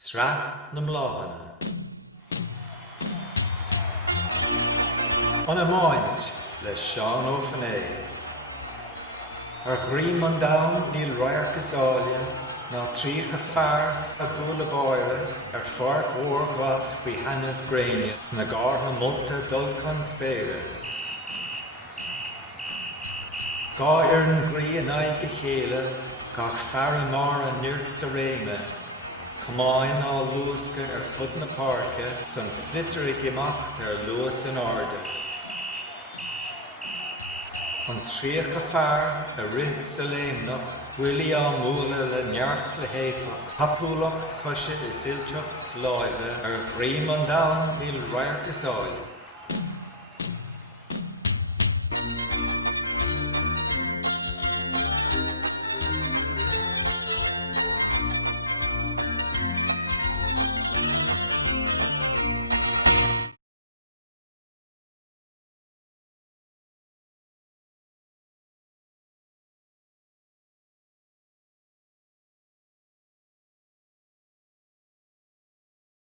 Sra na mláhanna. Iomáint le Seán Ó Fné. Ar ghrian an dam níl riachtas ália, ná tríocha fearr a búla báire ar farc mhór glas faoi hanamh gréine sna gártha molta dul chun spéire. Gá ar an grí an aig go chéile, gach fearr mar a nuirt sa réime. Camáin á luasca ar fud na páirce san slitar ag imacht ar luas an arda. An tríocha fearr a rith sa léimnach, builí á múla le nearts le héifach. Hapúlacht cosise is ilteocht láimhe ar ghriam an dam níl riachtas áil.